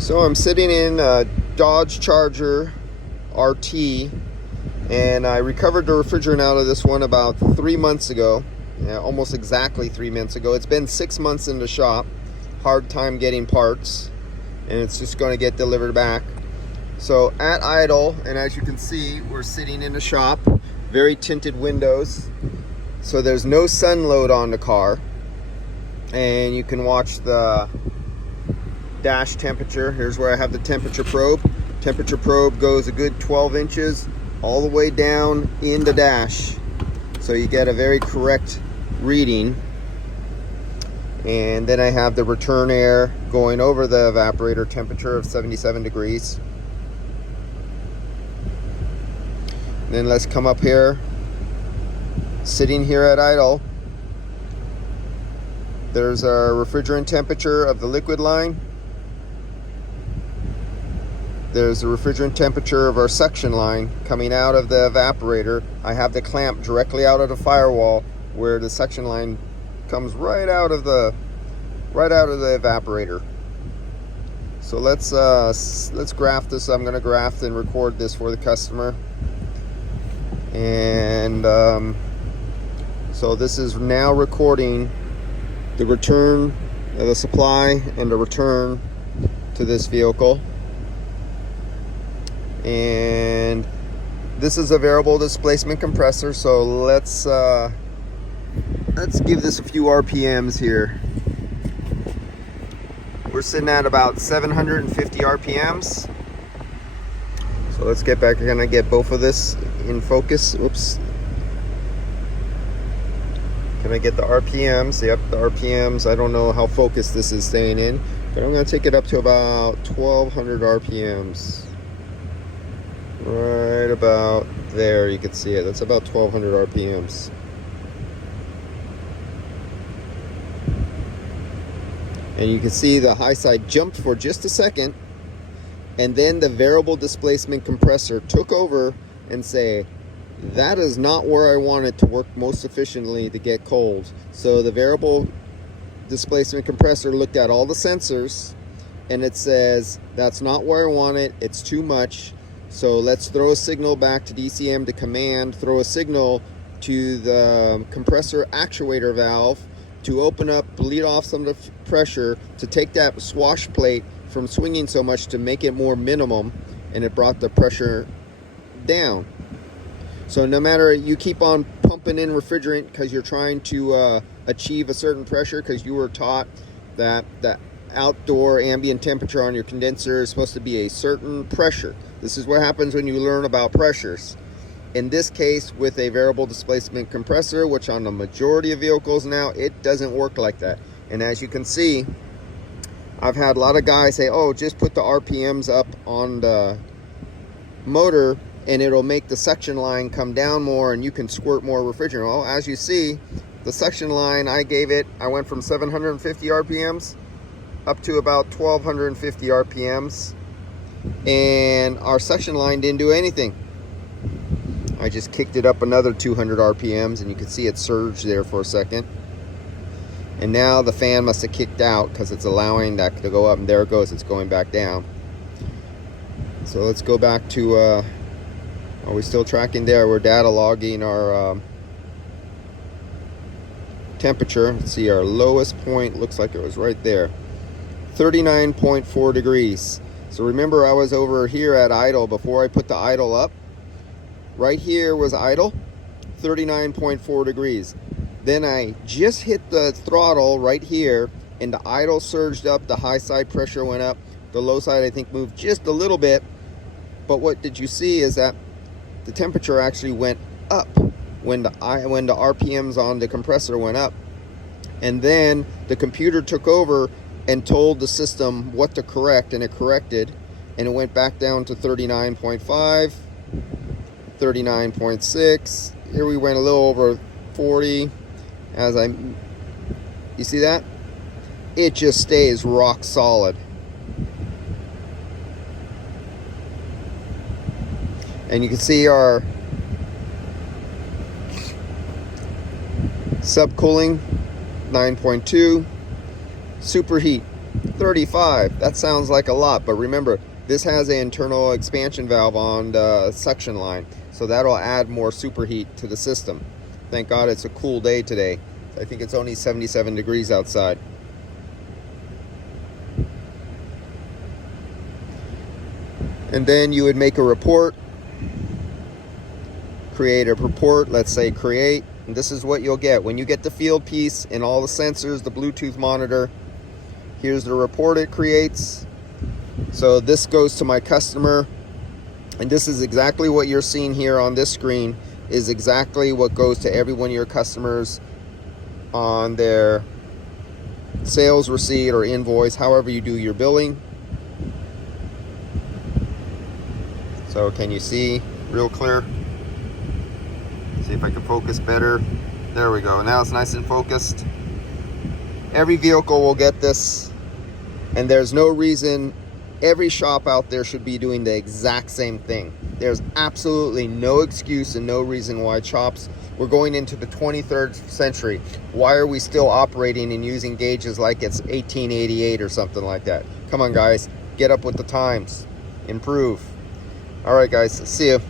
So I'm sitting in a Dodge Charger RT, and I recovered the refrigerant out of this one about 3 months ago. Yeah, almost exactly 3 months ago. It's been 6 months in the shop. Hard time getting parts, and it's just going to get delivered back. So at idle, and as you can see, we're sitting in the shop. Very tinted windows, so there's no sun load on the car, and you can watch the dash temperature. Here's where I have the temperature probe. Temperature probe goes a good 12 inches all the way down in the dash, so you get a very correct reading. And then I have the return air going over the evaporator temperature of 77 degrees. And then let's come up here, sitting here at idle. There's our refrigerant temperature of the liquid line. There's the refrigerant temperature of our suction line coming out of the evaporator. I have the clamp directly out of the firewall where the suction line comes right out of the evaporator. So let's graph this. I'm going to graph and record this for the customer. And so this is now recording the return of the supply and the return to this vehicle. And this is a variable displacement compressor, so let's give this a few RPMs here. We're sitting at about 750 RPMs. So let's get back. We're gonna get both of this in focus. Oops. Can I get the RPMs? Yep, the RPMs. I don't know how focused this is staying in, but I'm gonna take it up to about 1200 RPMs. Right about there, you can see it. That's about 1200 RPMs. And you can see the high side jumped for just a second, and then the variable displacement compressor took over and say, that is not where I want it to work most efficiently to get cold. So the variable displacement compressor looked at all the sensors, and it says, that's not where I want it, it's too much. So let's throw a signal back to DCM to command, throw a signal to the compressor actuator valve to open up, bleed off some of the pressure, to take that swash plate from swinging so much to make it more minimum, and it brought the pressure down. So no matter, you keep on pumping in refrigerant because you're trying to achieve a certain pressure, because you were taught that the outdoor ambient temperature on your condenser is supposed to be a certain pressure. This is what happens when you learn about pressures. In this case, with a variable displacement compressor, which on the majority of vehicles now, it doesn't work like that. And as you can see, I've had a lot of guys say, oh, just put the RPMs up on the motor and it'll make the suction line come down more and you can squirt more refrigerant. Well, as you see, the suction line, I went from 750 RPMs up to about 1250 RPMs, and our suction line didn't do anything. I just kicked it up another 200 RPMs, and you can see it surged there for a second. And now the fan must have kicked out because it's allowing that to go up, and there it goes, it's going back down. So let's go back to, are we still tracking there? We're data logging our temperature. Let's see, our lowest point looks like it was right there, 39.4 degrees. So remember, I was over here at idle before I put the idle up. Right here was idle, 39.4 degrees. Then I just hit the throttle right here, and the idle surged up, the high side pressure went up, the low side I think moved just a little bit. But what did you see is that the temperature actually went up when the RPMs on the compressor went up. And then the computer took over and told the system what to correct, and it corrected, and it went back down to 39.5, 39.6. Here we went a little over 40. You see that? It just stays rock solid. And you can see our subcooling 9.2, superheat 35. That sounds like a lot, but remember, this has an internal expansion valve on the suction line, so that'll add more superheat to the system. Thank God it's a cool day today. I think it's only 77 degrees outside. And then you would make a report, create a report, let's say create, and this is what you'll get. When you get the field piece and all the sensors, the Bluetooth monitor, here's the report it creates. So this goes to my customer, and this is exactly what you're seeing here on this screen, is exactly what goes to every one of your customers on their sales receipt or invoice, however you do your billing. So can you see real clear? See if I can focus better. There we go. Now it's nice and focused. Every vehicle will get this, and there's no reason every shop out there should be doing the exact same thing. There's absolutely no excuse and no reason why shops, we're going into the 23rd century. Why are we still operating and using gauges like it's 1888 or something like that? Come on guys, get up with the times, improve. All right guys, see you.